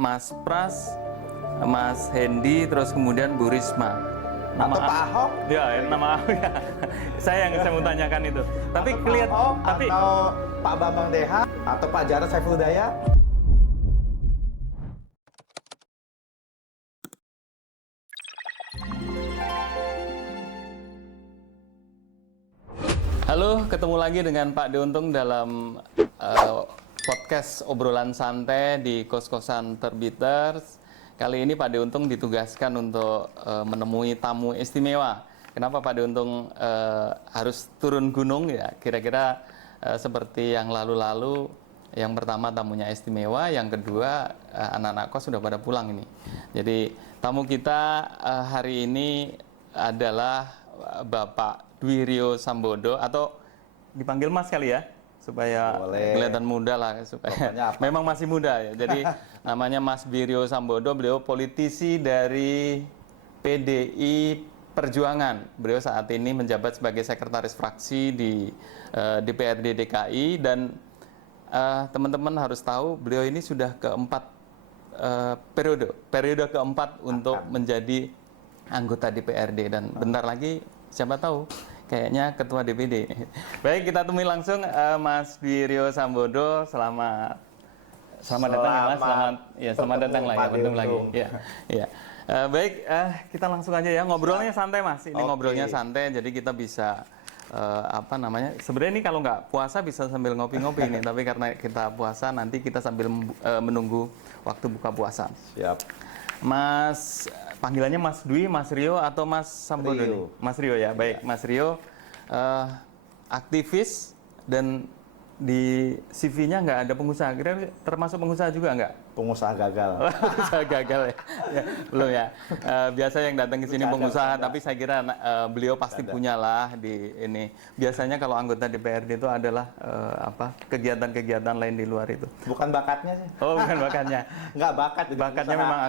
Mas Pras, Mas Hendy, terus kemudian Bu Risma. Atau Pak Ahok? Ya, nama Ahok ya. Saya mau tanyakan itu. Tapi Atau Pak kelihatan, Ahok, tapi atau Pak Bambang Deha, atau Pak Jarod Saiful Hidayat? halo, ketemu lagi dengan Pak Deuntung dalam podcast obrolan santai di kos-kosan Terbiters. Kali ini Pak Deuntung ditugaskan untuk menemui tamu istimewa. Kenapa Pak Deuntung harus turun gunung ya? Kira-kira seperti yang lalu-lalu. Yang pertama tamunya istimewa, yang kedua anak-anak kos sudah pada pulang ini. Jadi tamu kita hari ini adalah Bapak Dwi Rio Sambodo, atau dipanggil Mas kali ya, supaya Boleh. kelihatan muda lah, supaya memang masih muda ya. Jadi namanya Mas Dwi Rio Sambodo, beliau politisi dari PDI Perjuangan. Beliau saat ini menjabat sebagai sekretaris fraksi di DPRD DKI, dan teman-teman harus tahu beliau ini sudah keempat periode keempat untuk menjadi anggota DPRD, dan bentar lagi siapa tahu kayaknya ketua DPD. Baik, kita temui langsung Mas Dwi Rio Sambodo. Selamat datang ya Mas. Selamat datang lah ya, untung lagi. Ya. Baik, kita langsung aja ya, ngobrolnya santai Mas. Ini ngobrolnya santai, jadi kita bisa sebenarnya ini kalau nggak puasa bisa sambil ngopi-ngopi nih, tapi karena kita puasa nanti kita sambil menunggu waktu buka puasa. Siap. Mas, panggilannya Mas Dwi, Mas Rio, atau Mas Sambodo nih? Mas Rio ya, baik. Mas Rio aktivis, dan di CV-nya nggak ada pengusaha. Kira termasuk pengusaha juga nggak? Pengusaha gagal. Pengusaha gagal ya? Belum ya. Biasa yang datang ke sini pengusaha, tapi saya kira beliau pasti punya lah di ini. Biasanya kalau anggota DPRD itu adalah kegiatan-kegiatan lain di luar itu. Bukan bakatnya sih. Oh, bukan bakatnya. Nggak bakat. Bakatnya memang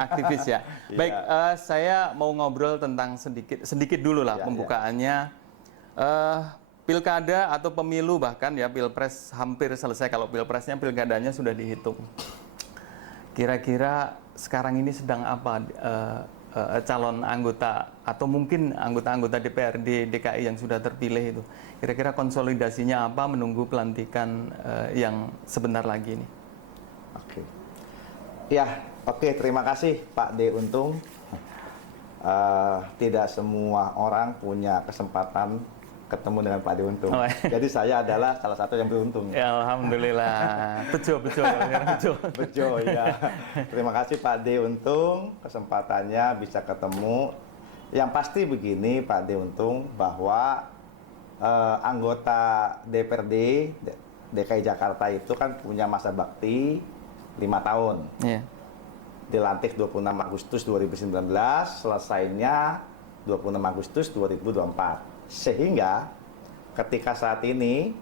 aktivis ya. Baik, saya mau ngobrol tentang sedikit dulu lah pembukaannya. Pilkada atau pemilu, bahkan ya pilpres hampir selesai. Kalau pilpresnya, pilkadanya sudah dihitung. Kira-kira sekarang ini sedang apa calon anggota atau mungkin anggota-anggota DPRD DKI yang sudah terpilih itu? Kira-kira konsolidasinya apa menunggu pelantikan yang sebentar lagi ini? Oke. Ya, oke. Terima kasih Pak D. Untung. Tidak semua orang punya kesempatan ketemu dengan Pak D. Untung. Jadi saya adalah salah satu yang beruntung. Ya, alhamdulillah. Bejo ya. Terima kasih Pak D. Untung, kesempatannya bisa ketemu. Yang pasti begini Pak D. Untung, bahwa anggota DPRD DKI Jakarta itu kan punya masa bakti 5 tahun. Iya. Dilantik 26 Agustus 2019, selesainya 26 Agustus 2024. Sehingga ketika saat ini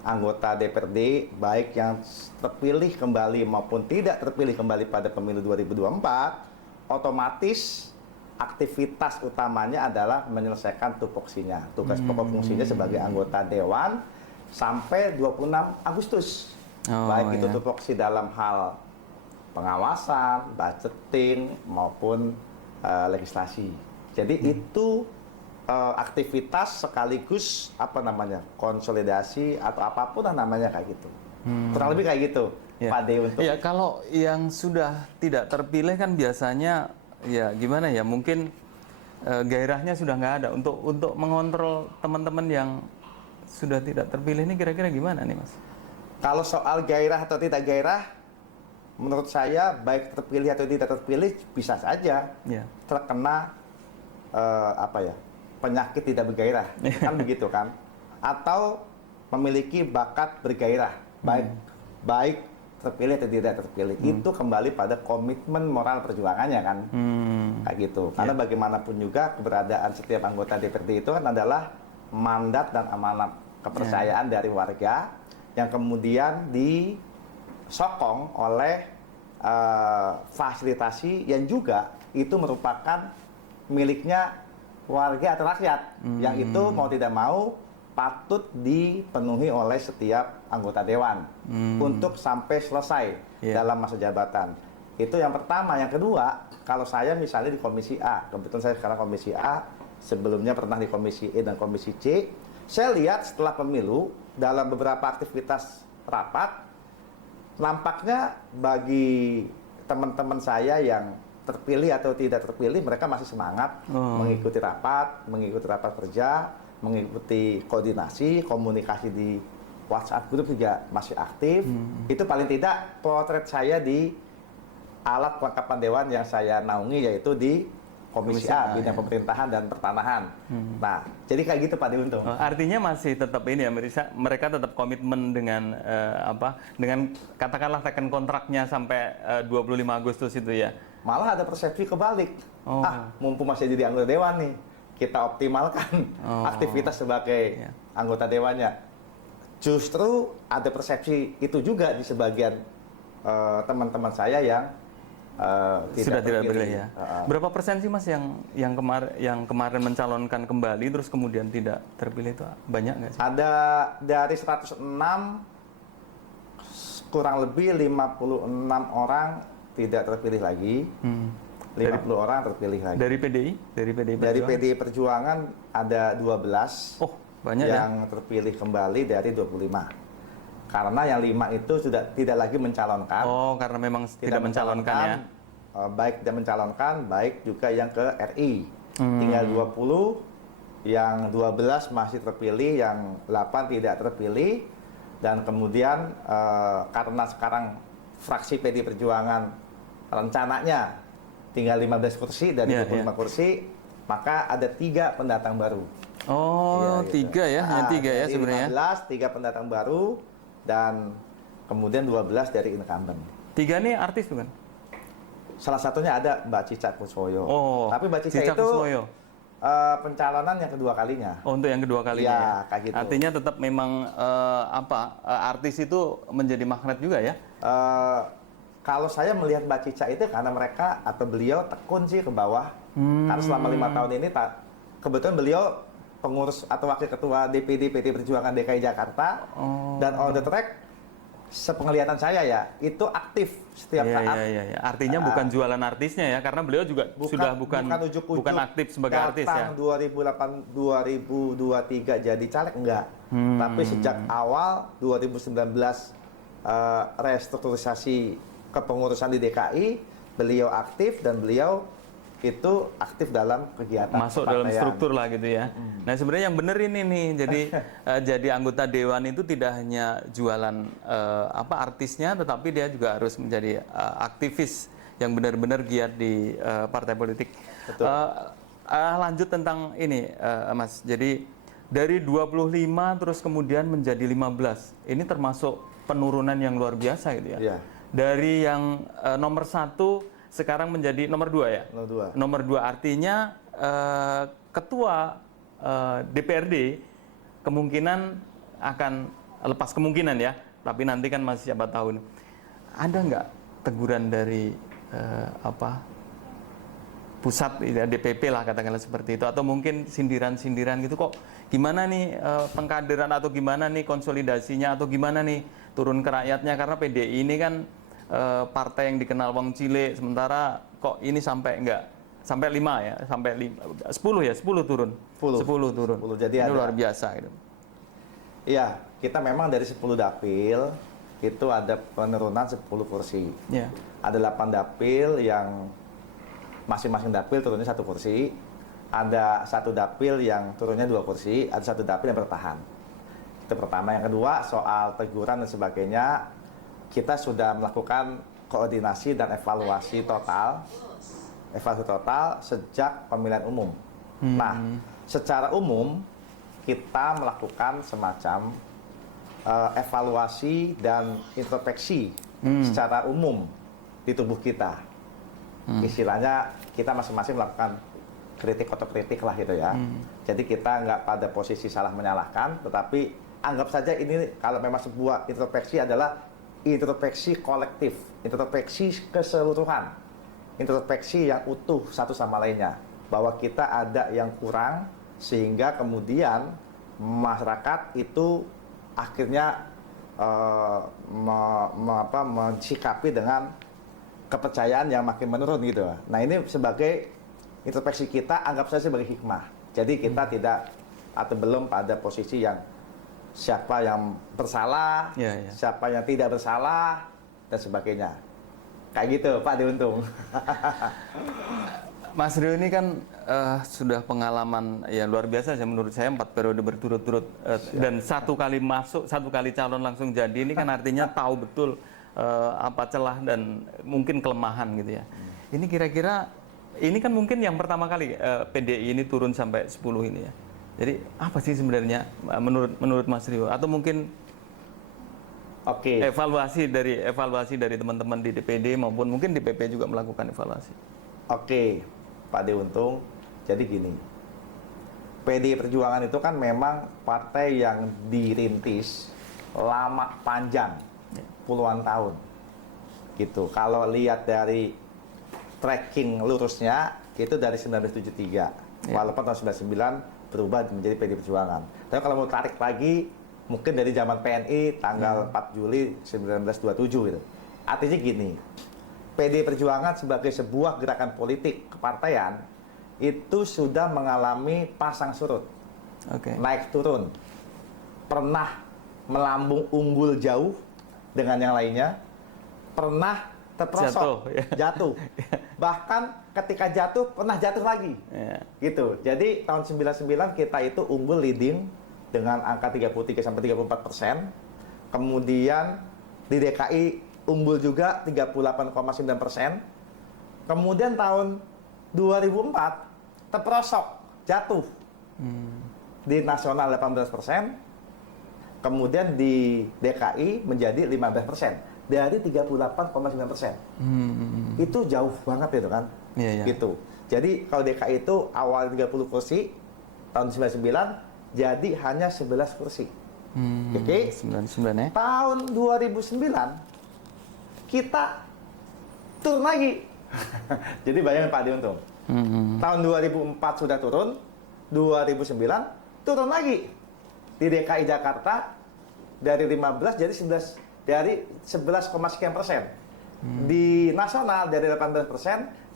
anggota DPRD baik yang terpilih kembali maupun tidak terpilih kembali pada pemilu 2024, otomatis aktivitas utamanya adalah menyelesaikan tupoksinya, tugas pokok fungsinya sebagai anggota dewan sampai 26 Agustus. Baik itu tupoksi dalam hal pengawasan, budgeting maupun legislasi. Jadi itu aktivitas sekaligus konsolidasi atau apapun namanya kayak gitu. Kurang lebih kayak gitu, Pak D. Untung. Ya, kalau yang sudah tidak terpilih kan biasanya ya gimana ya, mungkin gairahnya sudah nggak ada untuk mengontrol teman-teman yang sudah tidak terpilih ini. Kira-kira gimana nih Mas? Kalau soal gairah atau tidak gairah, menurut saya baik terpilih atau tidak terpilih bisa saja terkena penyakit tidak bergairah, kan begitu kan? Atau memiliki bakat bergairah, baik terpilih atau tidak terpilih. Itu kembali pada komitmen moral perjuangannya kan, kayak gitu. Karena bagaimanapun juga keberadaan setiap anggota DPRD itu kan adalah mandat dan amanat kepercayaan dari warga yang kemudian disokong oleh fasilitasi yang juga itu merupakan miliknya warga atau rakyat, yang itu mau tidak mau patut dipenuhi oleh setiap anggota dewan untuk sampai selesai dalam masa jabatan. Itu yang pertama. Yang kedua, kalau saya misalnya di Komisi A, kebetulan saya sekarang Komisi A, sebelumnya pernah di Komisi E dan Komisi C, saya lihat setelah pemilu, dalam beberapa aktivitas rapat, nampaknya bagi teman-teman saya yang terpilih atau tidak terpilih, mereka masih semangat mengikuti rapat kerja, mengikuti koordinasi, komunikasi di WhatsApp grup juga masih aktif. Itu paling tidak potret saya di alat kelengkapan dewan yang saya naungi, yaitu di Komisi A, bidang pemerintahan dan pertanahan. Nah, jadi kayak gitu Pak Diuntung. Artinya masih tetap ini ya, mereka tetap komitmen dengan dengan katakanlah teken kontraknya sampai 25 Agustus itu ya. Malah ada persepsi kebalik. Mumpung masih jadi anggota dewan nih, kita optimalkan aktivitas sebagai anggota dewannya. Justru ada persepsi itu juga di sebagian teman-teman saya yang sudah tidak terpilih ya. Berapa persen sih Mas yang kemarin mencalonkan kembali terus kemudian tidak terpilih itu banyak nggak sih? Ada dari 106 kurang lebih 56 orang tidak terpilih lagi. 50 orang terpilih lagi. Dari PDI? Dari PDI Perjuangan? Dari PDI Perjuangan ada 12. Oh, banyak yang terpilih kembali dari 25. Karena yang 5 itu sudah tidak lagi mencalonkan. Oh, karena memang tidak mencalonkan ya. Baik tidak mencalonkan, baik juga yang ke RI. Tinggal 20, yang 12 masih terpilih, yang 8 tidak terpilih. Dan kemudian karena sekarang fraksi PD Perjuangan rencananya tinggal 15 kursi dari 25 kursi, maka ada 3 pendatang baru. Oh, gitu. 3 ya, hanya 3 ya sebenarnya. 3 pendatang baru, dan kemudian 12 dari incumbent. 3 nih artis bukan? Salah satunya ada Mbak Cica Kuswoyo. Oh, tapi Mbak Cica itu pencalonan yang kedua kalinya. Oh, untuk yang kedua kalinya. Ya, kayak gitu. Artinya tetap memang artis itu menjadi magnet juga ya? Kalau saya melihat Mbak Cica itu karena mereka atau beliau tekun sih ke bawah. Karena selama 5 tahun ini kebetulan beliau pengurus atau wakil ketua DPD PD Perjuangan DKI Jakarta, dan on the track sepenglihatan saya ya itu aktif setiap saat. Iya. Artinya bukan jualan artisnya ya, karena beliau juga sudah bukan aktif sebagai artis ya. 2023 jadi caleg enggak, tapi sejak awal 2019 restrukturisasi kepengurusan di DKI beliau aktif, dan beliau itu aktif dalam kegiatan masuk dalam struktur lah gitu ya. Nah sebenarnya yang benar ini nih, jadi anggota dewan itu tidak hanya jualan artisnya, tetapi dia juga harus menjadi aktivis yang benar-benar giat di partai politik. Betul. Lanjut tentang ini Mas, jadi dari 25 terus kemudian menjadi 15, ini termasuk penurunan yang luar biasa gitu ya. Dari yang nomor 1 sekarang menjadi nomor 2 ya? Nomor 2 artinya ketua DPRD kemungkinan akan lepas kemungkinan ya, tapi nanti kan masih siapa tahu. Ada nggak teguran dari pusat DPP lah katakanlah seperti itu, atau mungkin sindiran-sindiran gitu, kok gimana nih pengkaderan atau gimana nih konsolidasinya atau gimana nih turun ke rakyatnya, karena PDI ini kan partai yang dikenal wong cilik, sementara kok ini sampai 5 ya, sampai 10 ya, 10 turun. 10 turun. 10, jadi ini luar biasa gitu. Iya, kita memang dari 10 dapil itu ada penurunan 10 kursi. Yeah. Ada 8 dapil yang masing-masing dapil turunnya 1 kursi. Ada 1 dapil yang turunnya 2 kursi, ada 1 dapil yang bertahan. Itu pertama. Yang kedua, soal teguran dan sebagainya, kita sudah melakukan koordinasi dan evaluasi total sejak pemilihan umum. Nah, secara umum kita melakukan semacam evaluasi dan introspeksi secara umum di tubuh kita. Istilahnya kita masing-masing melakukan kritik otokritik lah gitu ya. Jadi kita nggak pada posisi salah menyalahkan, tetapi anggap saja ini kalau memang sebuah introspeksi adalah introspeksi kolektif, introspeksi keseluruhan, introspeksi yang utuh satu sama lainnya, bahwa kita ada yang kurang sehingga kemudian masyarakat itu akhirnya mensikapi dengan kepercayaan yang makin menurun gitu. Nah ini sebagai introspeksi kita, anggap saja sebagai hikmah. Jadi kita tidak atau belum pada posisi yang siapa yang bersalah, siapa yang tidak bersalah, dan sebagainya. Kayak gitu Pak Diuntung. Mas Rio ini kan sudah pengalaman ya luar biasa ya menurut saya 4 periode berturut-turut dan satu kali masuk, satu kali calon langsung jadi ini kan artinya tahu betul apa celah dan mungkin kelemahan gitu ya. Ini kira-kira ini kan mungkin yang pertama kali PDI ini turun sampai 10 ini ya. Jadi apa sih sebenarnya menurut Mas Rio atau mungkin evaluasi dari teman-teman di DPD maupun mungkin di PP juga melakukan evaluasi. Pak Diuntung, jadi gini, PDI Perjuangan itu kan memang partai yang dirintis lama panjang, puluhan tahun, gitu. Kalau lihat dari tracking lurusnya itu dari 1973, walaupun tahun 99 berubah menjadi PDI Perjuangan. Tapi kalau mau tarik lagi, mungkin dari zaman PNI tanggal 4 Juli 1927 gitu. Artinya gini, PDI Perjuangan sebagai sebuah gerakan politik kepartaian itu sudah mengalami pasang surut, naik turun, pernah melambung unggul jauh dengan yang lainnya, pernah terperosok, jatuh. Bahkan ketika jatuh, pernah jatuh lagi. Gitu. Jadi tahun 99 kita itu unggul leading dengan angka 33-34%. Kemudian di DKI unggul juga 38,9%. Kemudian tahun 2004 terperosok, jatuh. Di nasional 18%. Kemudian di DKI menjadi 15%. Dari 38,9%. Itu jauh banget itu kan. Gitu. Jadi kalau DKI itu awal 30 kursi, tahun 99 jadi hanya 11 kursi. 99 ya. Tahun 2009 kita turun lagi. Jadi bayangin Pak Diuntung. Tahun 2004 sudah turun, 2009 turun lagi. Di DKI Jakarta dari 15 jadi 11 dari 11, sekian persen. Di nasional dari 18%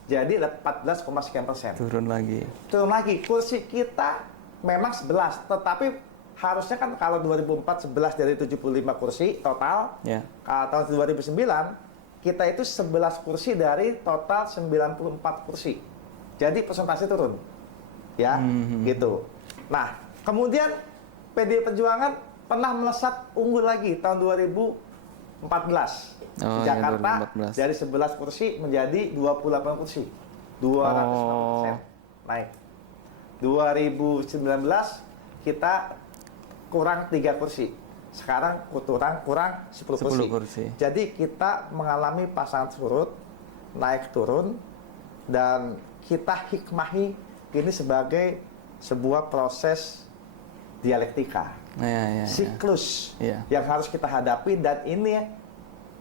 jadi 14, sekian persen. Turun lagi. Turun lagi. Kursi kita memang 11, tetapi harusnya kan kalau 2004 11 dari 75 kursi total. Tahun 2009 kita itu 11 kursi dari total 94 kursi. Jadi persentase turun. Ya, gitu. Nah, kemudian PDI Perjuangan pernah melesat unggul lagi tahun 2014. Di Jakarta 2014. Dari 11 kursi menjadi 28 kursi. 200% naik. 2019 kita kurang 3 kursi. Sekarang kurang 10 kursi. Jadi kita mengalami pasangan surut, naik turun, dan kita hikmahi ini sebagai sebuah proses dialektika. Siklus yang harus kita hadapi, dan ini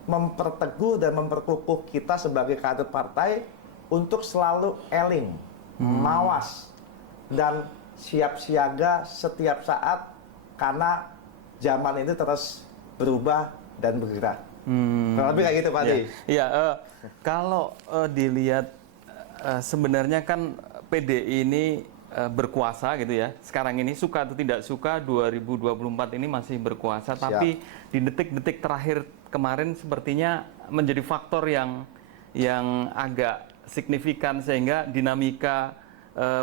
memperteguh dan memperkukuh kita sebagai kader partai untuk selalu eling, mawas, dan siap siaga setiap saat karena zaman ini terus berubah dan bergerak. Lebih kayak gitu Pak Di. Kalau dilihat sebenarnya kan PDI ini berkuasa gitu ya. Sekarang ini suka atau tidak suka 2024 ini masih berkuasa. Tapi di detik-detik terakhir kemarin sepertinya menjadi faktor yang agak signifikan sehingga dinamika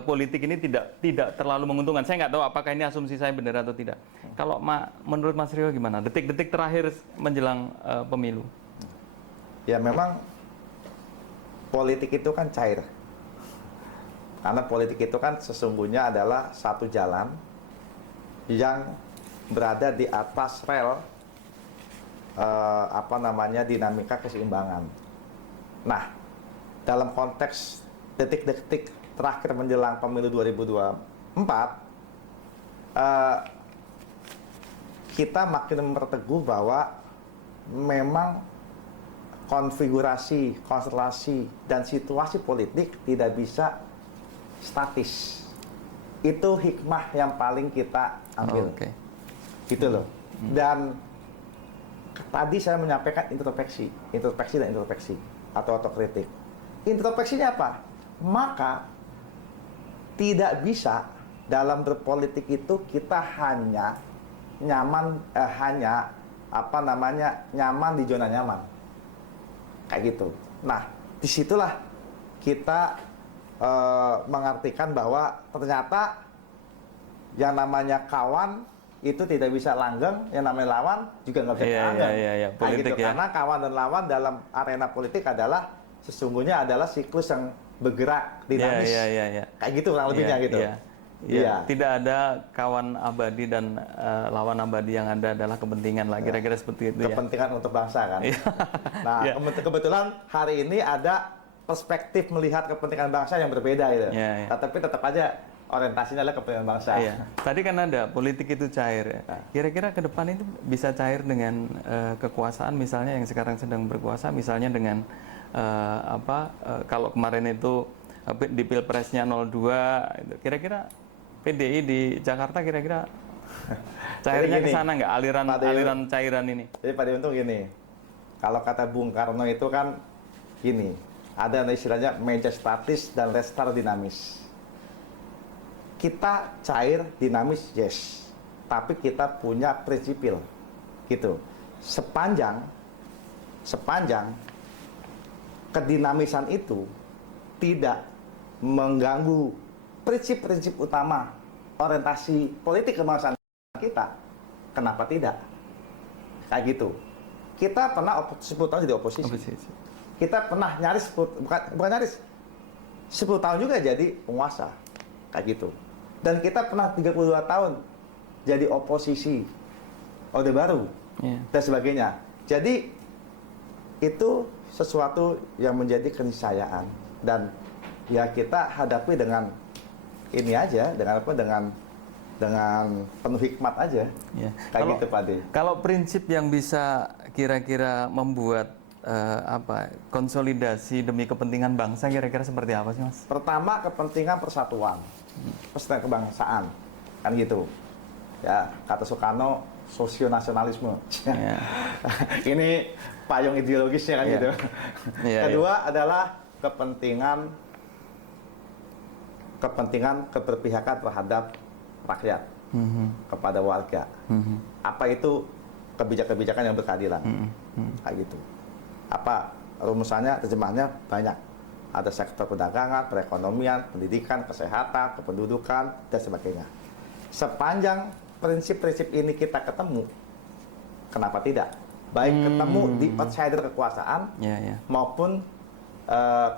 politik ini tidak terlalu menguntungkan. Saya nggak tahu apakah ini asumsi saya benar atau tidak. Kalau menurut Mas Rio gimana? Detik-detik terakhir menjelang pemilu. Ya memang politik itu kan cair. Karena politik itu kan sesungguhnya adalah satu jalan yang berada di atas rel dinamika keseimbangan. Nah, dalam konteks detik-detik terakhir menjelang pemilu 2024, kita makin memperteguh bahwa memang konfigurasi, konstelasi, dan situasi politik tidak bisa statis. Itu hikmah yang paling kita ambil. Gitu loh. Dan tadi saya menyampaikan introspeksi dan introspeksi. atau otokritik. Introspeksinya apa? Maka tidak bisa dalam berpolitik itu kita hanya nyaman, nyaman di zona nyaman, kayak gitu. Nah, disitulah kita mengartikan bahwa ternyata yang namanya kawan itu tidak bisa langgeng, yang namanya lawan juga nggak bisa langgeng. Politik, gitu. Karena kawan dan lawan dalam arena politik adalah sesungguhnya adalah siklus yang bergerak dinamis. Kayak gitu kurang lebihnya gitu. Iya. Tidak ada kawan abadi dan lawan abadi, yang ada adalah kepentingan lah. Kira-kira seperti itu ya. Kepentingan untuk bangsa kan. Nah, kebetulan hari ini ada perspektif melihat kepentingan bangsa yang berbeda gitu. Tapi tetap aja orientasinya adalah kepentingan bangsa. Tadi kan ada politik itu cair ya. Kira-kira ke depan itu bisa cair dengan kekuasaan, misalnya yang sekarang sedang berkuasa, misalnya dengan kalau kemarin itu di Pilpresnya 02, kira-kira PDI di Jakarta kira-kira cairnya ke sana nggak, aliran cairan ini? Jadi Pak Untung gini, kalau kata Bung Karno itu kan gini, ada istilahnya meja statis dan restar dinamis. Kita cair, dinamis, yes. Tapi kita punya prinsipil, gitu. Sepanjang kedinamisan itu tidak mengganggu prinsip-prinsip utama orientasi politik kebangsaan kita, kenapa tidak? Kayak gitu. Kita pernah 10 tahun jadi oposisi. Kita pernah nyaris, bukan nyaris, 10 tahun juga jadi penguasa. Kayak gitu. Dan kita pernah 32 tahun jadi oposisi, Orde Baru, dan sebagainya. Jadi, itu sesuatu yang menjadi keniscayaan. Dan ya kita hadapi dengan ini aja, dengan penuh hikmat aja. Kayak gitu Pak De. Kalau prinsip yang bisa kira-kira membuat konsolidasi demi kepentingan bangsa, kira-kira seperti apa sih Mas? Pertama, kepentingan persatuan, persatuan kebangsaan, kan gitu. Ya, kata Soekarno, sosionasionalisme. Ini payung ideologisnya kan gitu. Kedua adalah kepentingan keberpihakan terhadap rakyat, kepada warga. Apa itu kebijakan-kebijakan yang berkeadilan, kayak gitu. Apa rumusannya, terjemahannya banyak. Ada sektor perdagangan, perekonomian, pendidikan, kesehatan, kependudukan, dan sebagainya. Sepanjang prinsip-prinsip ini kita ketemu, kenapa tidak? Baik ketemu di outsider kekuasaan maupun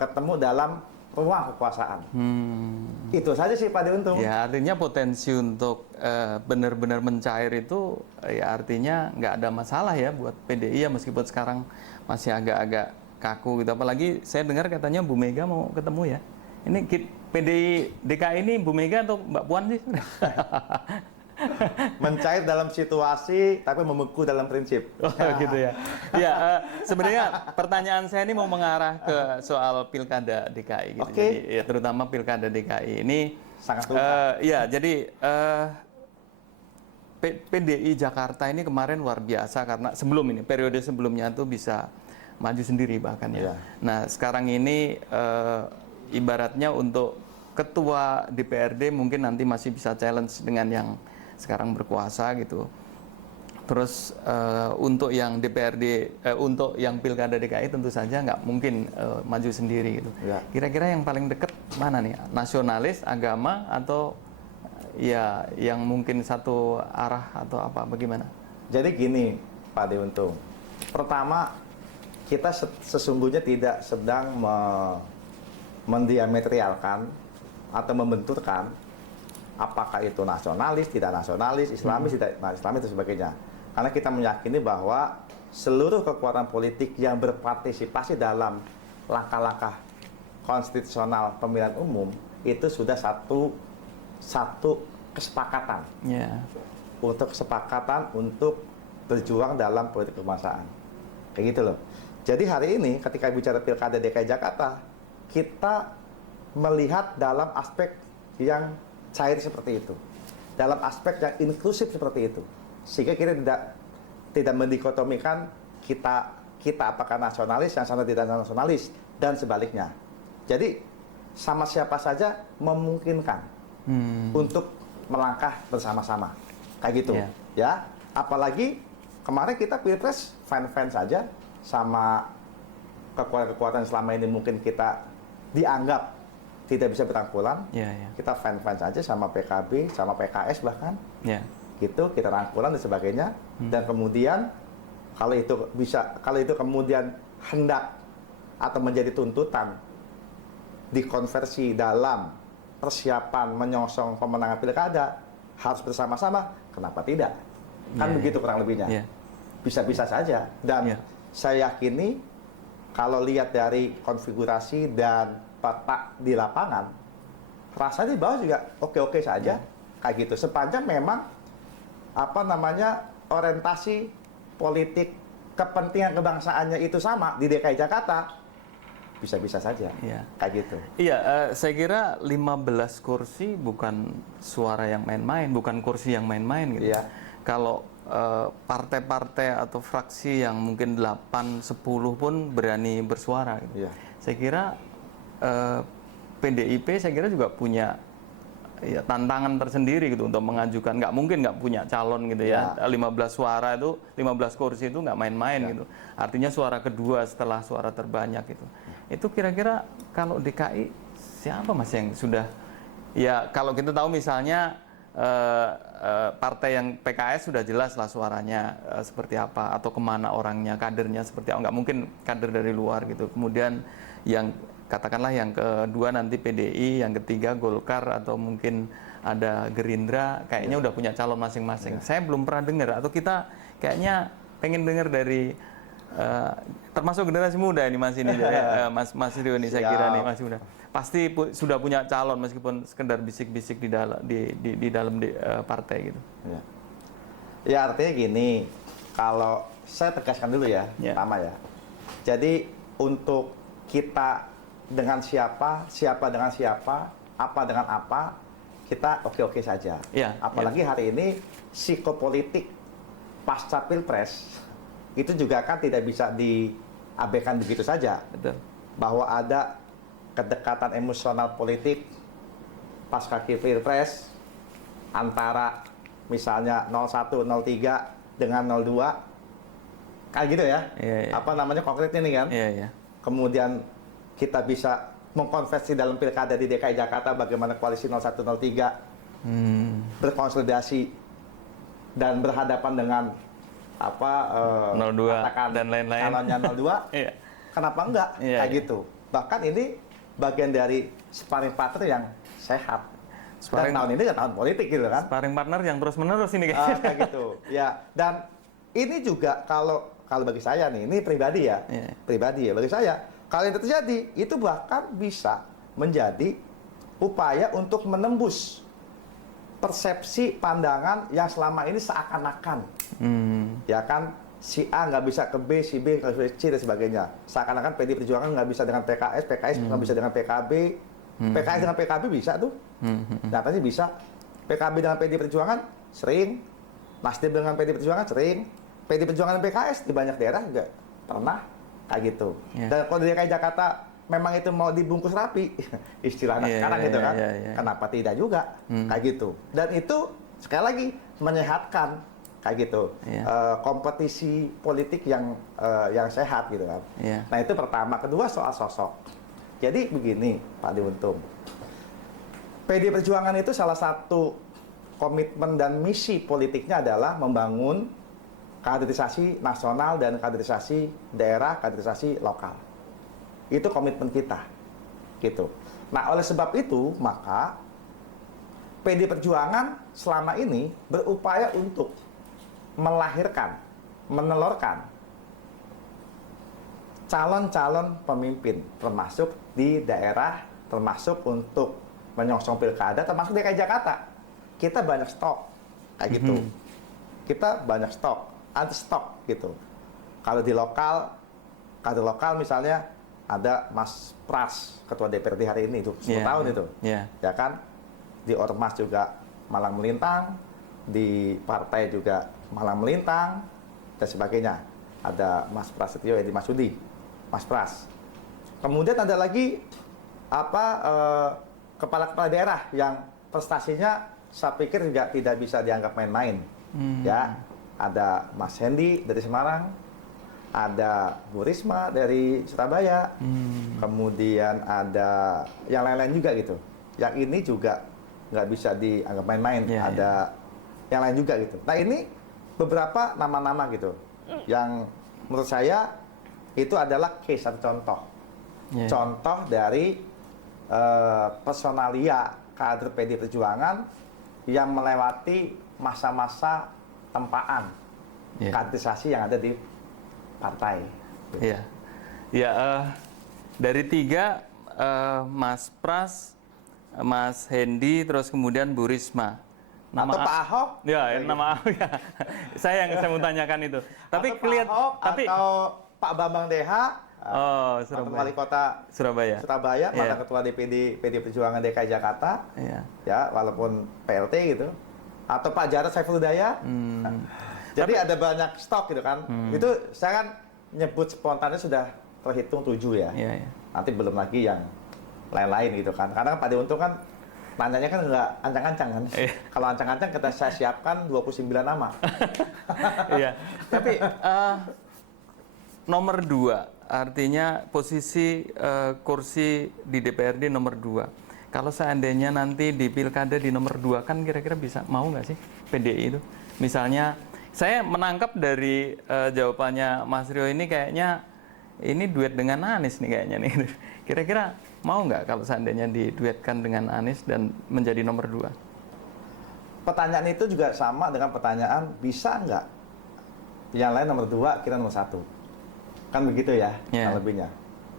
ketemu dalam ruang kekuasaan. Itu saja sih Pak De Untung. Ya, artinya potensi untuk benar-benar mencair itu ya artinya nggak ada masalah ya buat PDI ya, meskipun sekarang masih agak-agak kaku gitu. Apalagi saya dengar katanya Bu Mega mau ketemu ya. Ini PDI DKI ini Bu Mega atau Mbak Puan sih? Mencair dalam situasi tapi membeku dalam prinsip. Gitu ya. Ya, sebenarnya pertanyaan saya ini mau mengarah ke soal Pilkada DKI gitu. Jadi ya, terutama Pilkada DKI ini sangat jadi PDI Jakarta ini kemarin luar biasa karena periode sebelumnya tuh bisa maju sendiri bahkan ya. Nah, sekarang ini ibaratnya untuk ketua DPRD mungkin nanti masih bisa challenge dengan yang sekarang berkuasa gitu. Terus untuk yang DPRD, untuk yang Pilkada DKI tentu saja nggak mungkin maju sendiri gitu. Kira-kira yang paling dekat mana nih? Nasionalis, agama, atau ya yang mungkin satu arah atau apa? Bagaimana? Jadi gini Pak De Untung. Pertama, kita sesungguhnya tidak sedang mendiametralkan atau membenturkan apakah itu nasionalis, tidak nasionalis, Islamis, tidak Islamis, dan sebagainya. Karena kita meyakini bahwa seluruh kekuatan politik yang berpartisipasi dalam langkah-langkah konstitusional pemilihan umum itu sudah satu kesepakatan untuk berjuang dalam politik kebangsaan. Kayak gitu loh. Jadi hari ini ketika bicara Pilkada DKI Jakarta, kita melihat dalam aspek yang cair seperti itu, dalam aspek yang inklusif seperti itu, sehingga kita tidak mendikotomikan kita kita apakah nasionalis, yang sana tidak nasionalis, dan sebaliknya. Jadi sama siapa saja memungkinkan untuk melangkah bersama-sama, kayak gitu, ya. Apalagi kemarin kita pilpres fine-fine saja sama kekuatan-kekuatan selama ini mungkin kita dianggap tidak bisa berangkulan, kita fine-fine saja sama PKB, sama PKS bahkan, gitu kita rangkulan dan sebagainya. Dan kemudian kalau itu kemudian hendak atau menjadi tuntutan dikonversi dalam persiapan menyongsong pemenangan pilkada harus bersama-sama, kenapa tidak? Kan begitu kurang lebihnya. Bisa-bisa saja. Dan saya yakini kalau lihat dari konfigurasi dan peta di lapangan, rasanya di bawah juga oke-oke saja, kayak gitu. Sepanjang memang orientasi politik kepentingan kebangsaannya itu sama di DKI Jakarta, bisa-bisa saja, kayak gitu. Iya, saya kira 15 kursi bukan suara yang main-main, bukan kursi yang main-main gitu. Kalau partai-partai atau fraksi yang mungkin 8-10 pun berani bersuara gitu. Saya kira PDIP saya kira juga punya tantangan tersendiri gitu untuk mengajukan, nggak mungkin nggak punya calon gitu ya. 15 suara itu, 15 kursi itu nggak main-main gitu. Artinya suara kedua setelah suara terbanyak gitu. Itu kira-kira kalau DKI siapa Mas yang sudah, ya kalau kita tahu misalnya partai yang PKS sudah jelas lah suaranya seperti apa atau kemana orangnya, kadernya seperti apa, nggak mungkin kader dari luar gitu. Kemudian yang katakanlah yang kedua nanti PDI, yang ketiga Golkar atau mungkin ada Gerindra, kayaknya udah punya calon masing-masing. Saya belum pernah dengar, atau kita kayaknya pengen dengar dari termasuk generasi muda ini Mas ini Mas Rio ini saya kira nih masih muda. Pasti sudah punya calon meskipun sekedar bisik-bisik di dalam partai gitu. Ya artinya gini, kalau saya tegaskan dulu ya, pertama ya. Jadi untuk kita dengan siapa dengan siapa, apa dengan apa, kita oke-oke saja. Apalagi hari ini psikopolitik pasca pilpres itu juga kan tidak bisa diabaikan begitu saja. Bahwa ada kedekatan emosional politik pasca pilpres antara misalnya 01, 03 dengan 02, kayak gitu ya. Konkretnya nih kan. Kemudian kita bisa mengkonversi dalam pilkada di DKI Jakarta bagaimana koalisi 01, 03 berkonsolidasi dan berhadapan dengan 02 dan lain-lain. Calonnya 02, kenapa enggak? Kayak gitu. Bahkan ini bagian dari sparring partner yang sehat. Dan tahun ini kan tahun politik gitu kan. Sparring partner yang terus-menerus ini kayaknya. Kayak gitu. Ya, dan ini juga kalau bagi saya nih, ini pribadi ya. Pribadi ya bagi saya. Kalau yang terjadi, itu bahkan bisa menjadi upaya untuk menembus persepsi pandangan yang selama ini seakan-akan. Ya kan, si A nggak bisa ke B, si B nggak bisa ke C, dan sebagainya. Seakan-akan PDI Perjuangan nggak bisa dengan PKS, PKS nggak bisa dengan PKB, PKS dengan PKB bisa tuh. Nyatanya bisa. PKB dengan PDI Perjuangan sering, Nasdem dengan PDI Perjuangan sering, PDI Perjuangan dan PKS di banyak daerah juga pernah kayak gitu. Dan kalau di DKI Jakarta memang itu mau dibungkus rapi, istilahnya sekarang gitu kan, kenapa tidak juga kayak gitu. Dan itu sekali lagi menyehatkan kayak gitu, kompetisi politik yang sehat gitu kan. Nah itu pertama. Kedua soal sosok. Jadi begini Pak Diuntung, PDI Perjuangan itu salah satu komitmen dan misi politiknya adalah membangun kaderisasi nasional dan kaderisasi daerah, kaderisasi lokal. Itu komitmen kita, gitu. Nah, oleh sebab itu, maka PDI Perjuangan selama ini berupaya untuk melahirkan, menelurkan calon-calon pemimpin, termasuk di daerah, termasuk untuk menyongsong pilkada, termasuk DKI Jakarta. Kita banyak stok, kayak gitu. Kita banyak stok, ada stok gitu. Kalau di lokal, kader lokal misalnya ada Mas Pras, ketua DPRD hari ini itu 10 tahun itu, ya kan. Di Ormas juga malang melintang, di partai juga malang melintang dan sebagainya. ada Mas Prasetyo Edi Masudi, Mas Pras. Kemudian ada lagi kepala-kepala daerah yang prestasinya saya pikir juga tidak bisa dianggap main-main. Ya, ada Mas Hendy dari Semarang, ada Bu Risma dari Surabaya, kemudian ada yang lain-lain juga gitu. Yang ini juga nggak bisa dianggap main-main. Ada yang lain juga gitu. Nah ini beberapa nama-nama gitu, yang menurut saya itu adalah case atau contoh. Contoh dari personalia kader PD Perjuangan yang melewati masa-masa tempaan kaderisasi yang ada di partai. Iya, ya dari 3 Mas Pras, Mas Hendy, terus kemudian Bu Risma. Atau Pak Ahok? Ya, nama Ahok ya. Saya mau tanyakan itu. Tapi atau Pak Ahok, atau Pak Bambang Deha. Surabaya. Atau Wali Kota Surabaya, mantan Ketua DPD PD Perjuangan DKI Jakarta, ya walaupun PLT gitu, atau Pak Jarod Saiful Hidayat. Jadi ada banyak stok gitu kan. Itu saya kan nyebut spontannya sudah terhitung 7 ya. Nanti belum lagi yang lain-lain gitu kan. Karena Pak Deuntung kan nanyanya kan nggak ancang-ancang kan. Kalau ancang-ancang saya siapkan 29 nama. Iya. Tapi nomor 2, artinya posisi kursi di DPRD nomor 2. Kalau seandainya nanti di pilkada di nomor 2 kan kira-kira bisa mau nggak sih PDI itu? Misalnya saya menangkap dari jawabannya Mas Rio ini kayaknya ini duet dengan Anies nih kayaknya nih. Kira-kira mau nggak kalau seandainya diduetkan dengan Anies dan menjadi nomor 2? Pertanyaan itu juga sama dengan pertanyaan bisa nggak yang lain nomor 2 kita nomor 1. Kan begitu ya, lebihnya.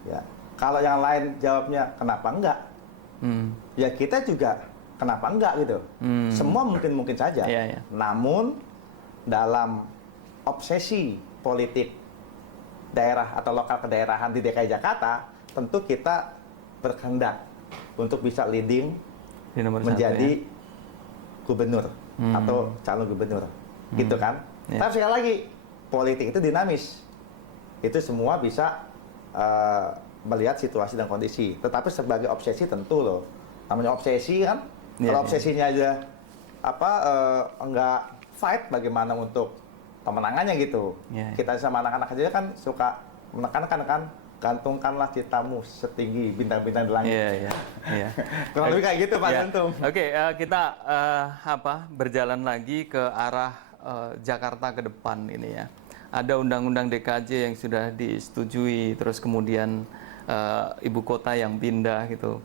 Ya. Kalau yang lain jawabnya kenapa enggak, ya kita juga kenapa enggak gitu. Semua mungkin saja. Namun dalam obsesi politik daerah atau lokal kedaerahan di DKI Jakarta, tentu kita berkehendak untuk bisa leading di nomor menjadi gubernur atau calon gubernur, gitu kan. Tapi sekali lagi, politik itu dinamis. Itu semua bisa melihat situasi dan kondisi. Tetapi sebagai obsesi tentu loh, namanya obsesi kan. Kalau obsesinya aja enggak fight, bagaimana untuk pemenangannya gitu. Kita sama anak-anak aja kan suka menekankan kan, gantungkanlah citamu setinggi bintang-bintang di langit. Kurang lebih kayak gitu Pak Deuntung. Oke, kita berjalan lagi ke arah Jakarta ke depan ini ya. Ada undang-undang DKJ yang sudah disetujui, terus kemudian ibu kota yang pindah gitu.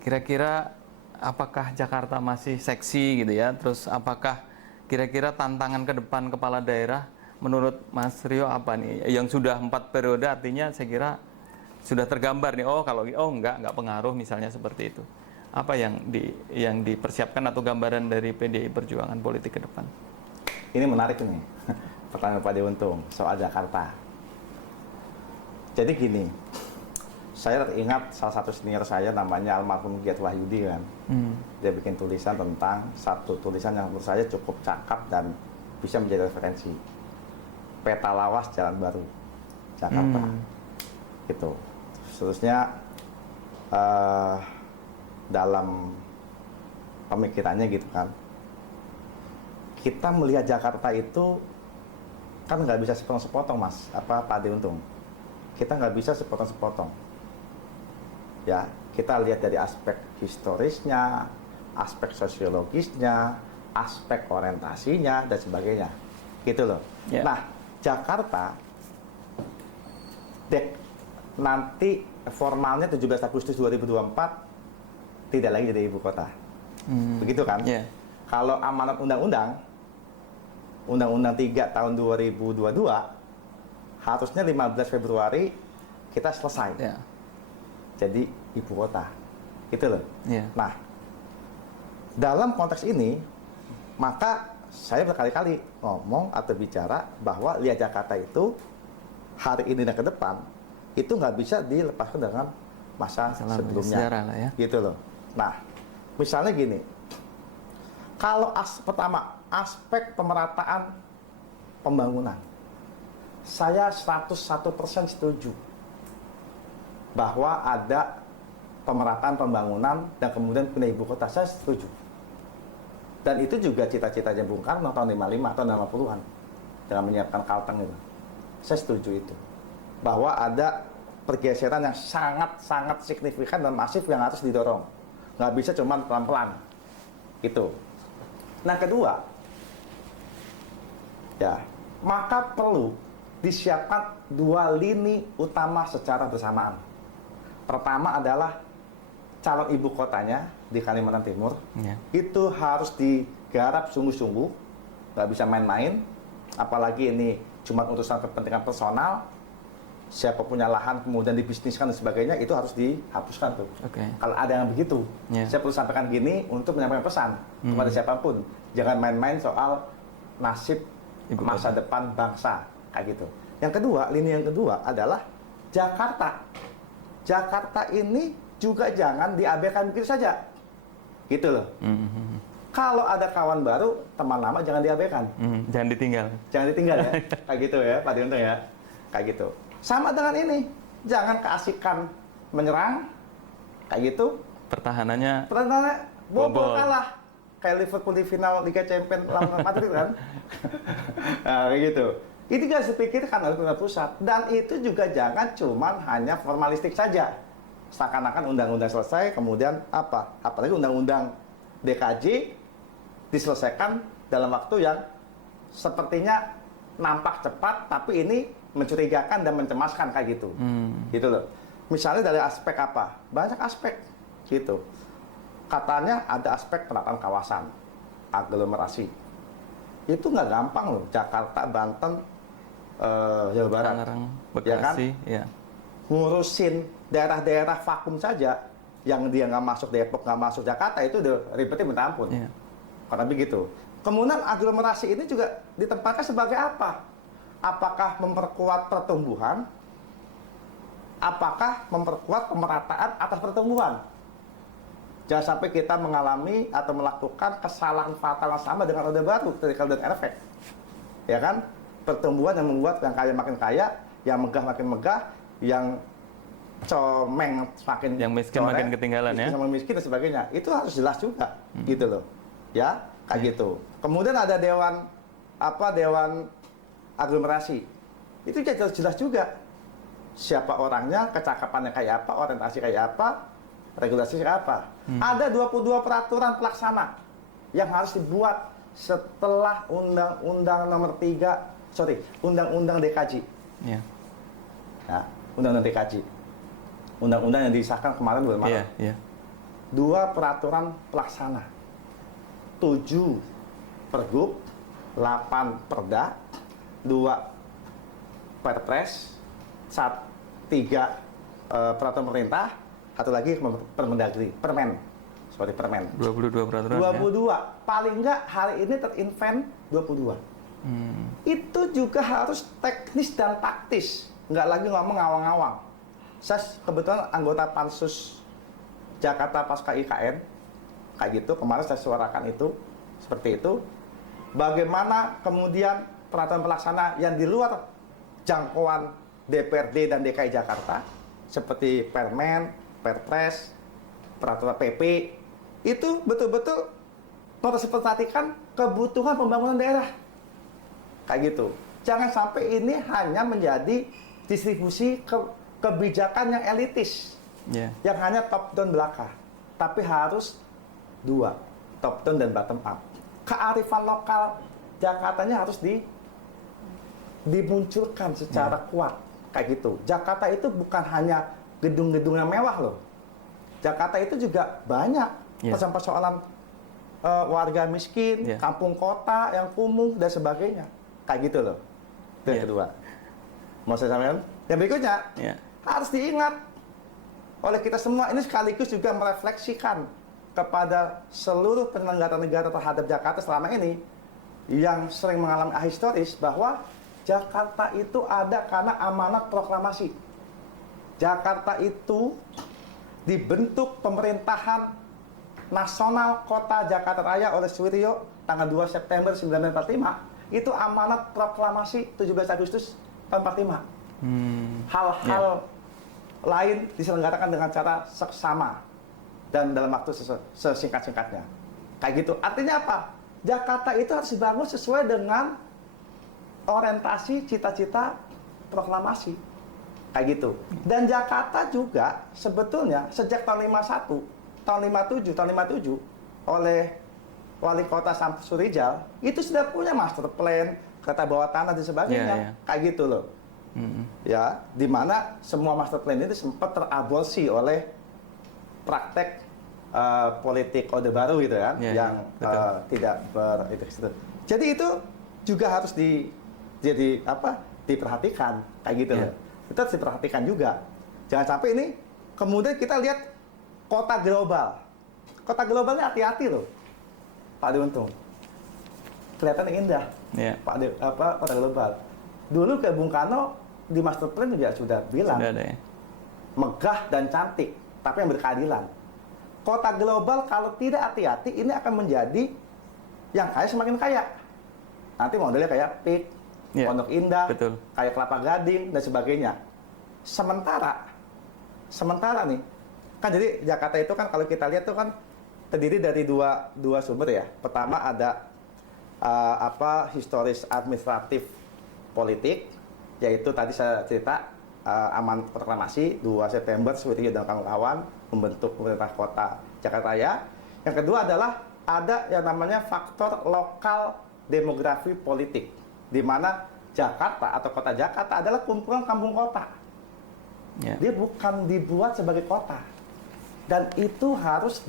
Kira-kira apakah Jakarta masih seksi gitu ya? Terus apakah kira-kira tantangan ke depan kepala daerah menurut Mas Rio apa nih? Yang sudah 4 periode artinya saya kira sudah tergambar nih. Kalau enggak pengaruh misalnya seperti itu. Apa yang dipersiapkan atau gambaran dari PDI Perjuangan politik ke depan? Ini menarik nih, pertanyaan Pak Deuntung soal Jakarta. Jadi gini, saya ingat salah satu senior saya namanya almarhum Giat Wahyudi kan. Dia bikin tulisan tentang satu tulisan yang menurut saya cukup cakep dan bisa menjadi referensi. Peta lawas jalan baru Jakarta. Gitu. Seterusnya dalam pemikirannya gitu kan. Kita melihat Jakarta itu kan nggak bisa sepotong-sepotong Mas, Pak Deuntung. Kita nggak bisa sepotong-sepotong. Ya, kita lihat dari aspek historisnya, aspek sosiologisnya, aspek orientasinya dan sebagainya. Gitu loh. Nah, Jakarta nanti formalnya 17 Agustus 2024 tidak lagi jadi ibu kota. Begitu kan? Kalau amanat Undang-Undang 3 tahun 2022 harusnya 15 Februari kita selesai. Jadi ibu kota. Gitu loh. Nah, dalam konteks ini maka saya berkali-kali ngomong atau bicara bahwa lihat Jakarta itu hari ini dan ke depan itu nggak bisa dilepaskan dengan masa sebelumnya. Gitu loh. Nah, misalnya gini. Kalau pertama, aspek pemerataan pembangunan. saya 101% setuju bahwa ada pemerataan pembangunan dan kemudian pindah ibu kota. Saya setuju. Dan itu juga cita-citanya Bung Karno tahun 55 atau 60-an dengan menyiapkan Kalteng itu. Saya setuju itu. Bahwa ada pergeseran yang sangat-sangat signifikan dan masif yang harus didorong. Nggak bisa cuma pelan-pelan. Gitu. Nah, kedua, ya, maka perlu disiapkan dua lini utama secara bersamaan. Pertama adalah calon ibu kotanya di Kalimantan Timur, itu harus digarap sungguh-sungguh, nggak bisa main-main, apalagi ini cuma urusan kepentingan personal, siapa punya lahan kemudian dibisniskan dan sebagainya, itu harus dihapuskan tuh. Kalau ada yang begitu, saya perlu sampaikan gini untuk menyampaikan pesan kepada siapapun, jangan main-main soal nasib masa depan bangsa, kayak gitu. Yang kedua, lini yang kedua adalah Jakarta. Jakarta ini juga jangan diabaikan begitu saja, gitu loh. Kalau ada kawan baru, teman lama jangan diabaikan. Jangan ditinggal. Jangan ditinggal ya, kayak gitu ya, Pak Dionto ya, kayak gitu. Sama dengan ini, jangan keasikan menyerang, kayak gitu. Pertahanannya bobol kalah, kayak Liverpool di final Liga Champions lawan Madrid kan. Nah, kayak gitu. Itu juga dipikirkan oleh pemerintah pusat, dan itu juga jangan cuman hanya formalistik saja. Seakan-akan undang-undang selesai, kemudian apa? Apalagi undang-undang DKJ diselesaikan dalam waktu yang sepertinya nampak cepat, tapi ini mencurigakan dan mencemaskan kayak gitu. Gitu loh. Misalnya dari aspek apa? Banyak aspek gitu. Katanya ada aspek penataan kawasan, aglomerasi. Itu nggak gampang loh. Jakarta, Banten, Jawa Barat, Tangerang, Bekasi, ya. Ngurusin daerah-daerah vakum saja, yang dia nggak masuk Depok, nggak masuk Jakarta, itu udah ribetnya minta ampun. Karena begitu. Kemudian aglomerasi ini juga ditempatkan sebagai apa? Apakah memperkuat pertumbuhan? Apakah memperkuat pemerataan atas pertumbuhan? Jangan sampai kita mengalami atau melakukan kesalahan fatal yang sama dengan Orde Baru, trickle down effect. Ya kan? Pertumbuhan yang membuat yang kaya makin kaya, yang megah makin megah, yang comeng makin yang miskin makin ketinggalan, miskin sama miskin dan sebagainya. Itu harus jelas juga, gitu loh. Ya, kayak gitu. Kemudian ada dewan aglomerasi. Itu jelas juga. Siapa orangnya, kecakapannya kayak apa, orientasi kayak apa, regulasi kayak apa. Ada 22 peraturan pelaksana yang harus dibuat setelah Undang-Undang DKJ. Ya, Undang-Undang DKJ. Undang-undang yang disahkan kemarin bulan Maret. 2 peraturan pelaksana. 7 Pergub, 8 Perda, 2 Perpres, 3 peraturan pemerintah, satu lagi Permendagri, Permen. 22 peraturan. 22. Ya? Paling enggak hari ini terinvent 22. Itu juga harus teknis dan taktis. Nggak lagi ngomong ngawang-ngawang. Saya kebetulan anggota Pansus Jakarta Pasca IKN. Kayak gitu, kemarin saya suarakan itu. Seperti itu. Bagaimana kemudian peraturan pelaksana yang di luar jangkauan DPRD dan DKI Jakarta, seperti Permen, Perpres, peraturan PP, itu betul-betul harus diperhatikan kebutuhan pembangunan daerah. Kayak gitu. Jangan sampai ini hanya menjadi distribusi kebijakan yang elitis, yang hanya top down belaka. Tapi harus 2, top down dan bottom up. Kearifan lokal Jakartanya harus dimunculkan secara kuat. Kayak gitu. Jakarta itu bukan hanya gedung-gedung yang mewah loh. Jakarta itu juga banyak persoalan warga miskin, kampung kota yang kumuh dan sebagainya. Kayak gitu loh. Itu yang kedua. Mau saya sampaikan? Yang berikutnya harus diingat oleh kita semua, ini sekaligus juga merefleksikan kepada seluruh penyelenggara negara terhadap Jakarta selama ini yang sering mengalami ahistoris, bahwa Jakarta itu ada karena amanat proklamasi. Jakarta itu dibentuk pemerintahan nasional kota Jakarta Raya oleh Suwiryo tanggal 2 September 1945. Itu amanat proklamasi 17 Agustus tahun 45. Hal-hal lain diselenggarakan dengan cara seksama dan dalam waktu sesingkat-singkatnya. Kayak gitu. Artinya apa? Jakarta itu harus dibangun sesuai dengan orientasi cita-cita proklamasi. Kayak gitu. Dan Jakarta juga sebetulnya sejak tahun 51, tahun 57 oleh Wali Kota Samsul Rijal itu sudah punya master plan, kereta bawah tanah dan sebagainya. Kayak gitu loh. Ya, di mana semua master plan itu sempat teraborsi oleh praktek politik Orde Baru gitu kan, yang tidak berintegrasi. Jadi itu juga harus diperhatikan kayak gitu loh. Itu harus diperhatikan juga. Jangan sampai ini kemudian kita lihat kota global. Kota globalnya hati-hati loh, Pak Diuntung. Kelihatan indah, kota global. Dulu ke Bung Karno di master plan juga sudah bilang, megah dan cantik, tapi yang berkeadilan. Kota global kalau tidak hati-hati ini akan menjadi yang kaya semakin kaya. Nanti modelnya kayak PIK, Pondok Indah, kayak Kelapa Gading dan sebagainya. Sementara nih, kan jadi Jakarta itu kan kalau kita lihat tuh kan terdiri dari dua sumber ya. Pertama ada historis administratif politik, yaitu tadi saya cerita aman proklamasi 2 September seperti dan kawan-kawan membentuk pemerintah kota Jakarta Raya. Yang kedua adalah ada yang namanya faktor lokal demografi politik, di mana Jakarta atau kota Jakarta adalah kumpulan kampung kota. Dia bukan dibuat sebagai kota, dan itu harus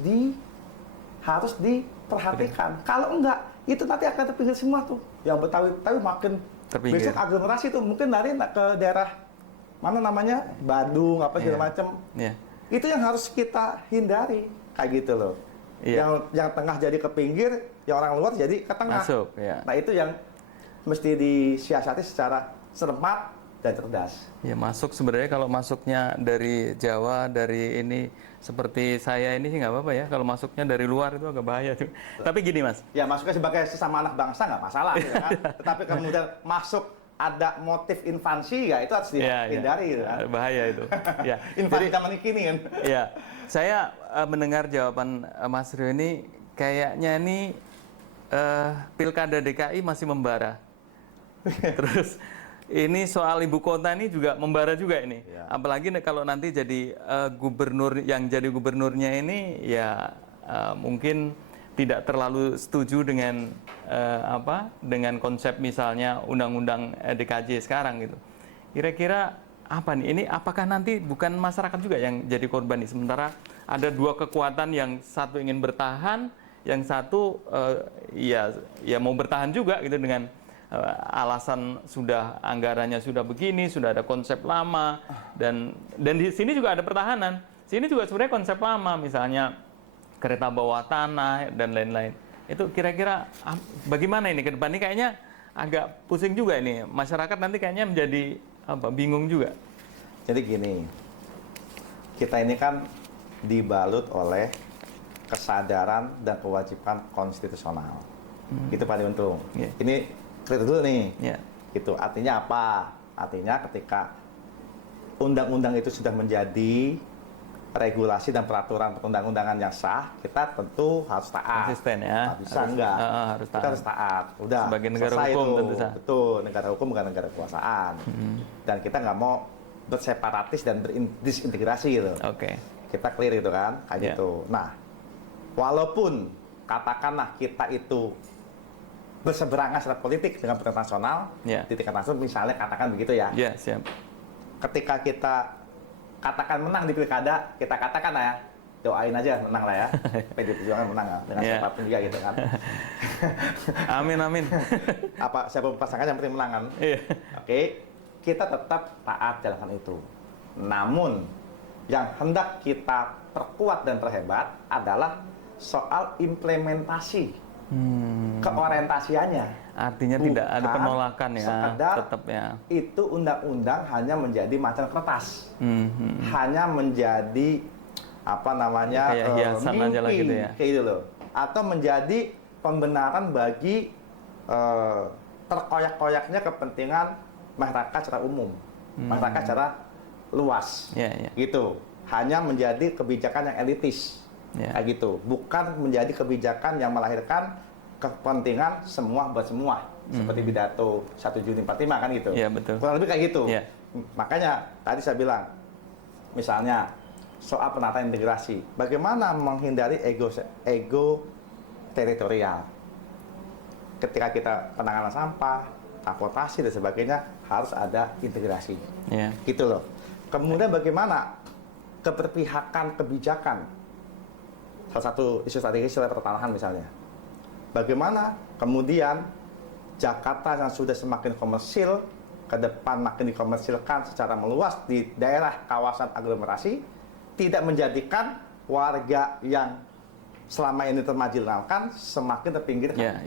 diperhatikan. Kalau enggak, itu nanti akan terpinggir semua tuh. Yang Betawi makin terpinggir. Besok aglomerasi tuh mungkin lari ke daerah mana namanya Bandung segala macam. Itu yang harus kita hindari kayak gitu loh. Yang tengah jadi ke pinggir, yang orang luar jadi ke tengah. Masuk, Nah itu yang mesti disiasati secara cermat dan cerdas. Ya masuk sebenarnya kalau masuknya dari Jawa, dari ini seperti saya ini sih nggak apa-apa ya. Kalau masuknya dari luar itu agak bahaya tuh. Tapi gini Mas. Ya masuknya sebagai sesama anak bangsa nggak masalah gitu kan. Tetapi kemudian masuk ada motif invasi ya itu harus dihindari gitu kan. Bahaya itu. Invasi zaman kini kan. Ya, saya mendengar jawaban Mas Rio ini kayaknya ini Pilkada DKI masih membara. Terus ini soal ibu kota ini juga membara juga ini. Apalagi kalau nanti jadi gubernur, yang jadi gubernurnya ini ya mungkin tidak terlalu setuju dengan dengan konsep misalnya undang-undang DKJ sekarang gitu. Kira-kira apa nih? Ini apakah nanti bukan masyarakat juga yang jadi korban nih? Sementara ada dua kekuatan, yang satu ingin bertahan, yang satu ya mau bertahan juga gitu dengan alasan sudah anggarannya sudah begini, sudah ada konsep lama, dan di sini juga ada pertahanan. Sini juga sebenarnya konsep lama, misalnya kereta bawah tanah dan lain-lain. Itu kira-kira bagaimana ini ke depan? Ini kayaknya agak pusing juga ini. Masyarakat nanti kayaknya menjadi bingung juga. Jadi gini, kita ini kan dibalut oleh kesadaran dan kewajiban konstitusional. Itu paling untung. Ini clear dulu nih. Gitu. Artinya apa? Artinya ketika undang-undang itu sudah menjadi regulasi dan peraturan perundang-undangan yang sah, kita tentu harus taat. Konsisten ya. Bisa enggak? Harus taat. Kita harus taat. Udah. Sebagai negara hukum itu. tentu saja. Betul, negara hukum bukan negara kekuasaan. Dan kita nggak mau berseparatis dan berdisintegrasi gitu. Kita clear gitu kan, kayak gitu. Nah, walaupun katakanlah kita itu berseberangan secara politik dengan pemerintah nasional, di tingkat nasional misalnya katakan begitu ya. Siap. Ketika kita katakan menang di pilkada, kita katakan ya, doain aja menang lah ya. PD Perjuangan menang ya, dengan siapapun juga gitu kan. Amin. Siapapun pasangan yang penting menang kan. Oke, kita tetap taat jalankan itu. Namun, yang hendak kita perkuat dan perhebat adalah soal implementasi. Keorientasiannya. Artinya tidak ada penolakan ya. Sekedar tetap ya. Itu undang-undang hanya menjadi macan kertas. Hanya menjadi kayak hiasan mimpi, aja lah gitu ya. Kayak gitu loh. Atau menjadi pembenaran bagi terkoyak-koyaknya kepentingan masyarakat secara umum, masyarakat secara luas, Ya. gitu. Hanya menjadi kebijakan yang elitis, kayak gitu. Bukan menjadi kebijakan yang melahirkan kepentingan semua buat semua, seperti pidato 1 Juni 45 kan gitu. Ya, betul. Kurang lebih kayak gitu. Ya. Makanya tadi saya bilang, misalnya soal penataan integrasi, bagaimana menghindari ego teritorial. Ketika kita penanganan sampah, transportasi dan sebagainya harus ada integrasi, gitu loh. Kemudian bagaimana keberpihakan kebijakan, salah satu isu strategis adalah pertanahan misalnya. Bagaimana kemudian Jakarta yang sudah semakin komersil, ke depan makin dikomersilkan secara meluas di daerah kawasan aglomerasi, tidak menjadikan warga yang selama ini termarginalkan semakin terpinggirkan.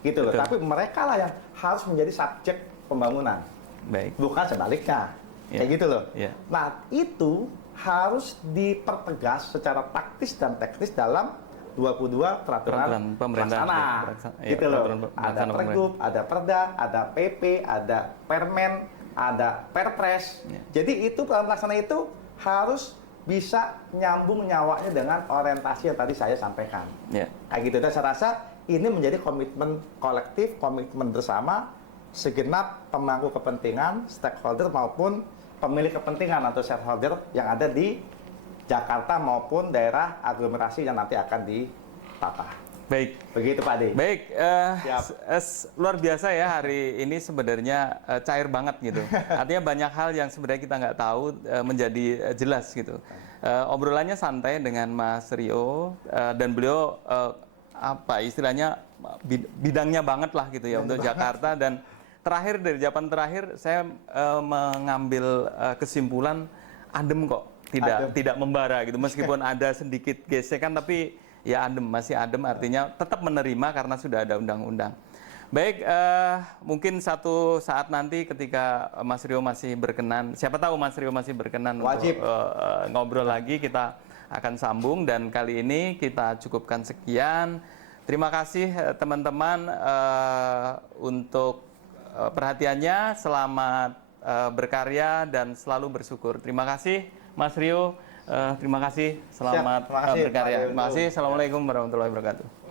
Gitu loh. Betul. Tapi mereka lah yang harus menjadi subjek pembangunan. Baik. Bukan sebaliknya. Kayak gitu loh. Nah, itu harus dipertegas secara taktis dan teknis dalam 22 peraturan pelaksana. Gitu loh. Ada pergub, ada perda, ada PP, ada permen, ada perpres. Jadi itu peraturan pelaksana itu harus bisa nyambung nyawanya dengan orientasi yang tadi saya sampaikan. Kayak gitu. Dan saya rasa ini menjadi komitmen kolektif, komitmen bersama segenap pemangku kepentingan, stakeholder maupun pemilik kepentingan atau shareholder yang ada di Jakarta maupun daerah aglomerasi yang nanti akan ditata. Baik. Begitu Pak Ade. Baik, luar biasa ya hari ini sebenarnya cair banget gitu. Artinya banyak hal yang sebenarnya kita nggak tahu menjadi jelas gitu. Obrolannya santai dengan Mas Rio dan beliau apa istilahnya bidangnya banget lah gitu ya untuk Jakarta. Dan terakhir dari jawaban terakhir saya mengambil kesimpulan adem kok, tidak membara gitu. Meskipun ada sedikit gesekan tapi ya masih adem, artinya tetap menerima karena sudah ada undang-undang. Baik, mungkin satu saat nanti ketika Mas Rio masih berkenan, siapa tahu Mas Rio masih berkenan Wajib. untuk ngobrol lagi, kita akan sambung. Dan kali ini kita cukupkan sekian. Terima kasih teman-teman untuk perhatiannya. Selamat berkarya dan selalu bersyukur. Terima kasih Mas Rio. Terima kasih, selamat Terima kasih, berkarya. Pak Rio. Terima kasih. Assalamualaikum warahmatullahi wabarakatuh.